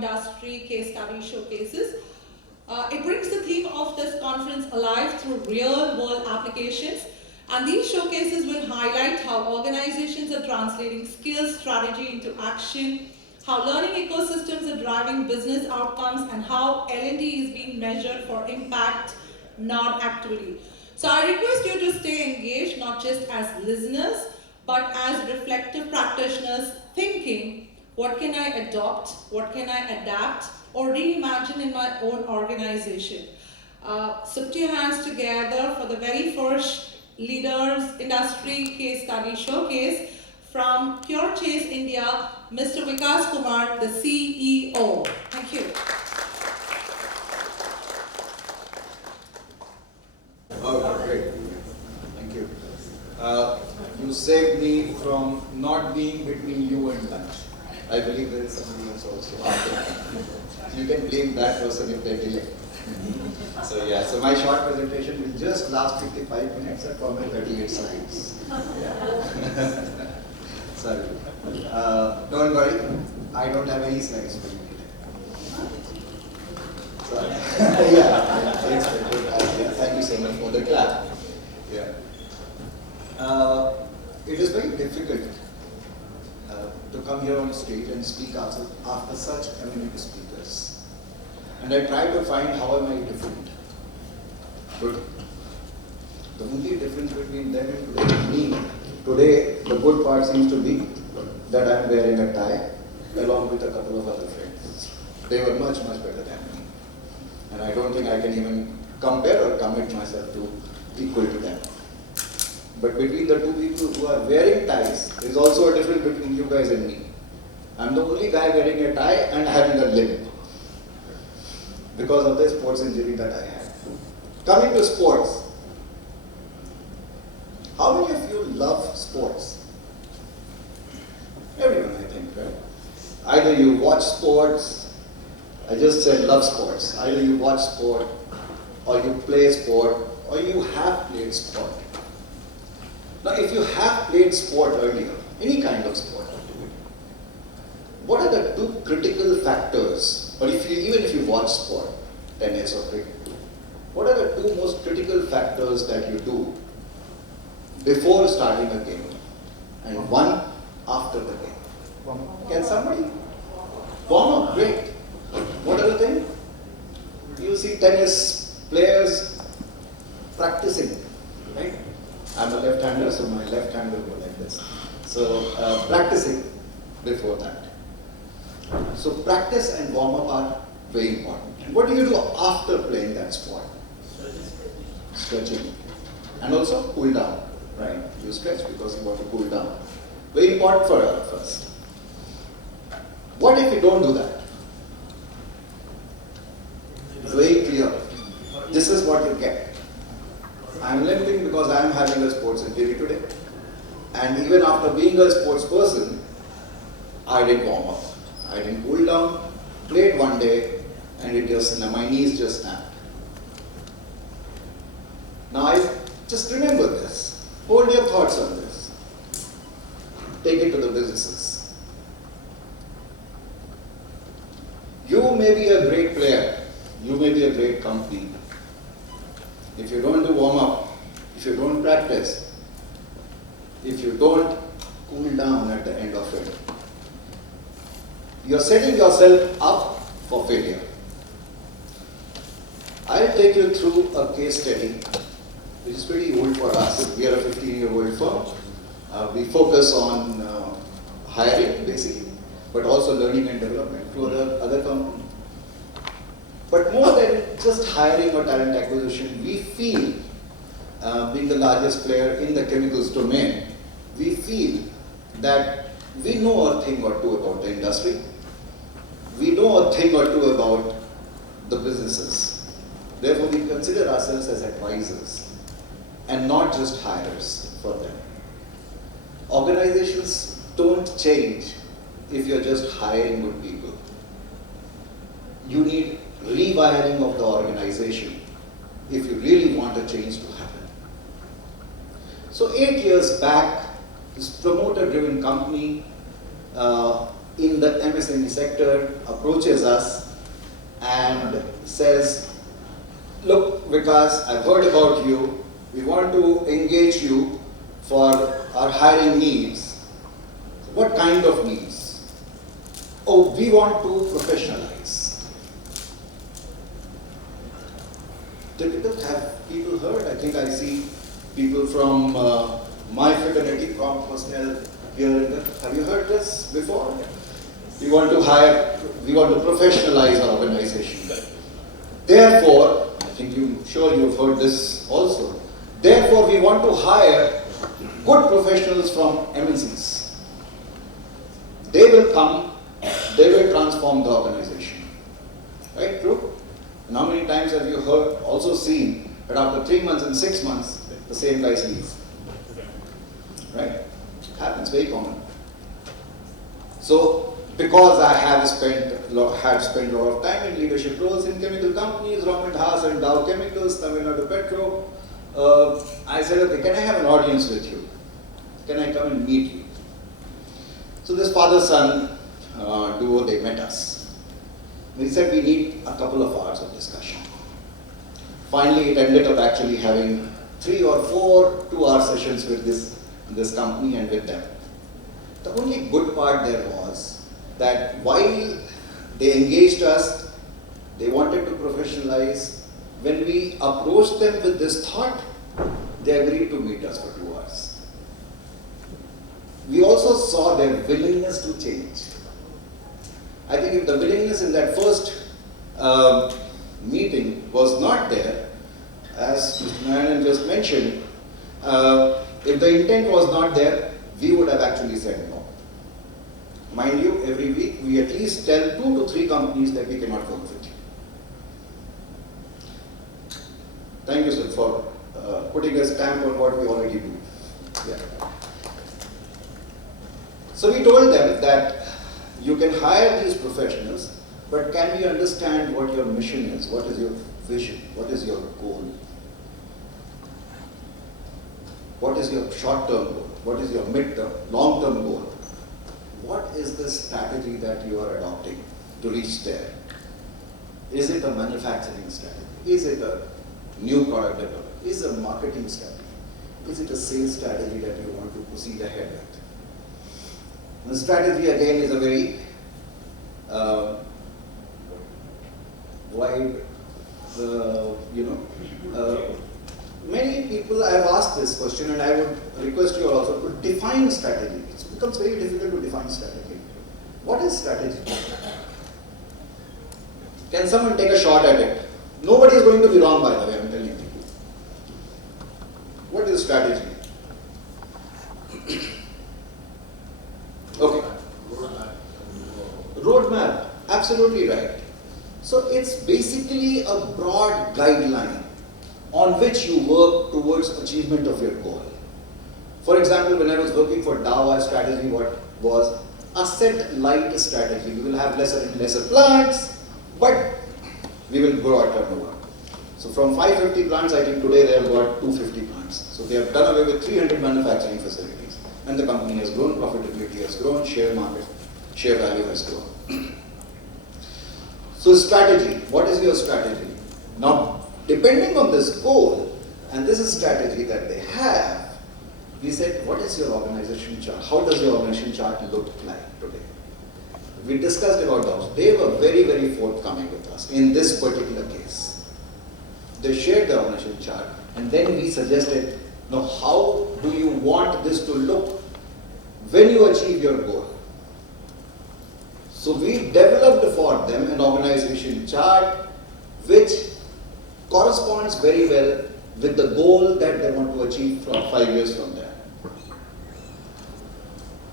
industry case study showcases. It brings the theme of this conference alive through real-world applications, and these showcases will highlight how organizations are translating skills strategy into action, how learning ecosystems are driving business outcomes, and how L&D is being measured for impact, not activity. So I request you to stay engaged, not just as listeners, but as reflective practitioners thinking, what can I adopt, what can I adapt, or reimagine in my own organization? So put your hands together for the very first Leaders Industry Case Study Showcase from Purechase India, Mr. Vikas Kumar, the CEO. Thank you. Oh, great. Thank you. You saved me from not being between you and lunch. I believe there is somebody else also. You can blame that person if they delay. So yeah, so my short presentation will just last 55 minutes at for my 38 slides. Yeah. Sorry. Don't worry, I don't have any slides for you today. Sorry. Yeah, thank you so much for the clap. Yeah. It is very difficult to come here on stage and speak after such eminent speakers. And I try to find how am I different. But the only difference between them and me, today the good part seems to be that I am wearing a tie along with a couple of other friends. They were much, much better than me. And I don't think I can even compare or commit myself to equal to them. But between the two people who are wearing ties, there is also a difference between you guys and me. I'm the only guy wearing a tie and having a limp because of the sports injury that I had. Coming to sports, how many of you love sports? Everyone, I think, right? Either you watch sports, I just said love sports, either you watch sport, or you play sport, or you have played sport. Now, if you have played sport earlier, any kind of sport, what are the two critical factors, or even if you watch sport, tennis or cricket, what are the two most critical factors that you do before starting a game and one after the game? Can somebody? Warm up, great. What are the things? You see tennis players practicing, right? I'm a left-hander, so my left hand will go like this. So practicing before that. So practice and warm-up are very important. And what do you do after playing that sport? Stretching. And also cool down, right? You stretch because you want to cool down. Very important for us. What if you don't do that? It's very clear. This is what you get. I'm limping because I am having a sports injury today. And even after being a sports person, I didn't warm up. I didn't cool down, played one day, and my knees just snapped. Now just remember this. Hold your thoughts on this. Take it to the businesses. You may be a great player. You may be a great company. If you don't do warm-up, if you don't practice, if you don't cool down at the end of it, you're setting yourself up for failure. I'll take you through a case study, which is pretty old for us. We are a 15-year-old firm. We focus on hiring, basically, but also learning and development to other companies. But more than just hiring or talent acquisition, we feel, being the largest player in the chemicals domain, we feel that we know a thing or two about the industry. We know a thing or two about the businesses. Therefore, we consider ourselves as advisors and not just hirers for them. Organizations don't change if you're just hiring good people. You need rewiring of the organization if you really want a change to happen. So 8 years back, this promoter-driven company in the MSME sector approaches us and says, look, Vikas, I've heard about you. We want to engage you for our hiring needs. What kind of needs? Oh, we want to professionalize. Typical, have people heard? I think I see people from my fraternity, from personnel here. Have you heard this before? We want to hire, we want to professionalize our organization. Therefore, I think sure you've heard this also. Therefore, we want to hire good professionals from MNCs. They will come, they will transform the organization. Right, true? And how many times have you heard, also seen, that after 3 months and 6 months, the same guy leaves? Right? Happens, very common. So, because I had spent a lot of time in leadership roles in chemical companies, Roman Haas and Dow Chemicals, Tamil Nadu Petro, I said, okay, can I have an audience with you? Can I come and meet you? So this father-son duo, they met us. We said we need a couple of hours of discussion. Finally, it ended up actually having 3 or 4 2-hour sessions with this company and with them. The only good part there was that while they engaged us, they wanted to professionalize. When we approached them with this thought, they agreed to meet us for 2 hours. We also saw their willingness to change. I think if the willingness in that first meeting was not there, as Mr. Narayanan just mentioned, if the intent was not there, we would have actually said no. Mind you, every week we at least tell 2 to 3 companies that we cannot work with you. Thank you, sir, for putting a stamp on what we already do. Yeah. So we told them that you can hire these professionals, but can we understand what your mission is? What is your vision? What is your goal? What is your short-term goal? What is your mid-term, long-term goal? What is the strategy that you are adopting to reach there? Is it a manufacturing strategy? Is it a new product development? Is it a marketing strategy? Is it a sales strategy that you want to proceed ahead with? The strategy again is a very wide, many people I have asked this question, and I would request you also to define strategy. It becomes very difficult to define strategy. What is strategy? Can someone take a shot at it? Nobody is going to be wrong, by the way, I'm telling you. What is strategy? Okay. Roadmap, absolutely right. So it's basically a broad guideline on which you work towards achievement of your goal. For example, when I was working for Dow, our strategy was asset-light strategy. We will have lesser and lesser plants, but we will grow our turnover. So from 550 plants, I think today they have got 250 plants. So they have done away with 300 manufacturing facilities. And the company has grown, profitability has grown, share value has grown. So strategy, what is your strategy? Now, depending on this goal, and this is strategy that they have, we said, what is your organization chart? How does your organization chart look like today? We discussed about those. They were very, very forthcoming with us in this particular case. They shared the organization chart, and then we suggested, now how do you want this to look when you achieve your goal? So we developed for them an organization chart which corresponds very well with the goal that they want to achieve from 5 years from there.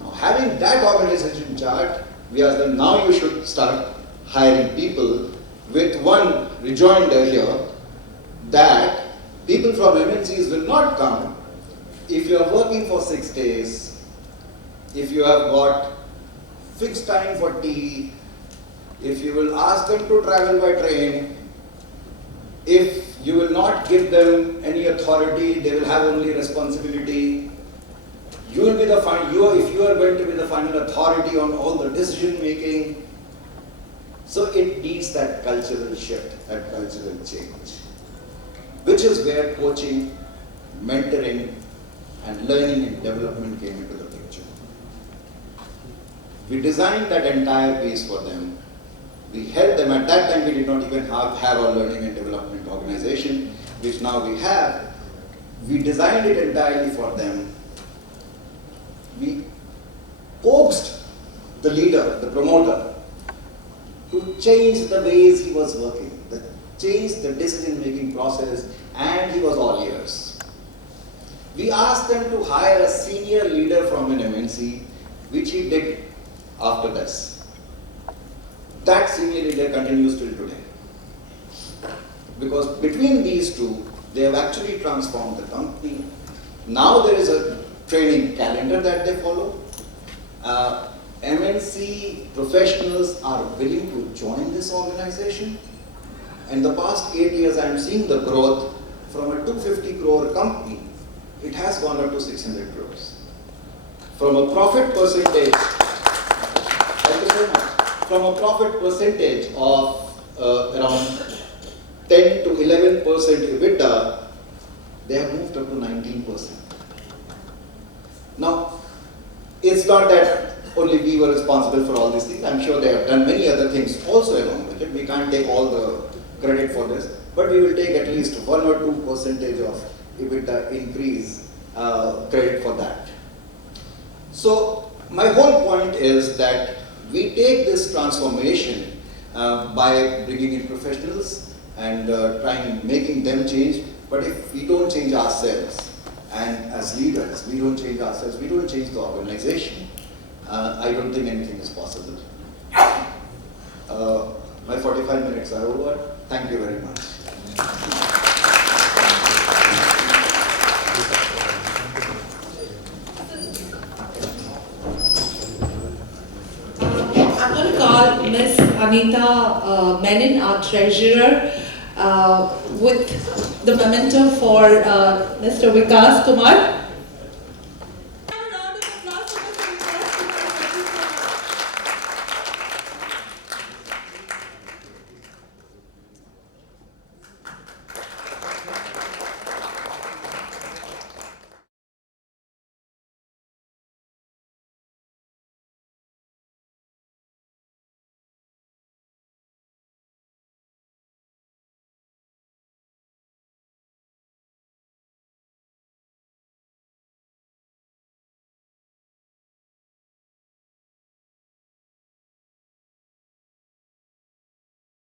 Now, having that organization chart, we asked them, now you should start hiring people, with one rejoinder here, that people from MNCs will not come if you are working for 6 days, if you have got fixed time for tea, if you will ask them to travel by train, if you will not give them any authority, they will have only responsibility. You will be the if you are going to be the final authority on all the decision making. So it needs that cultural shift, that cultural change, which is where coaching, mentoring, and learning and development came into the picture. We designed that entire piece for them. We helped them. At that time, we did not even have our learning and development organization, which now we have. We designed it entirely for them. We coaxed the leader, the promoter, to change the ways he was working, change the decision-making process, and he was all ears. We asked them to hire a senior leader from an MNC, which he did after this. That senior leader continues till today. Because between these two, they have actually transformed the company. Now there is a training calendar that they follow. MNC professionals are willing to join this organization. In the past 8 years, I am seeing the growth from a 250 crore company. It has gone up to 600 crores. From a profit percentage, thank you so much. From a profit percentage of around 10 to 11% EBITDA, they have moved up to 19%. Now, it's not that only we were responsible for all these things. I'm sure they have done many other things also along with it. We can't take all the credit for this, but we will take at least 1 or 2% of EBITDA increase credit for that. So my whole point is that we take this transformation by bringing in professionals and making them change. But if we don't change ourselves, and as leaders, we don't change ourselves, we don't change the organization, I don't think anything is possible. My 45 minutes are over. Thank you very much. I'm going to call Ms. Anita Menon, our treasurer, with the memento for Mr. Vikas Kumar.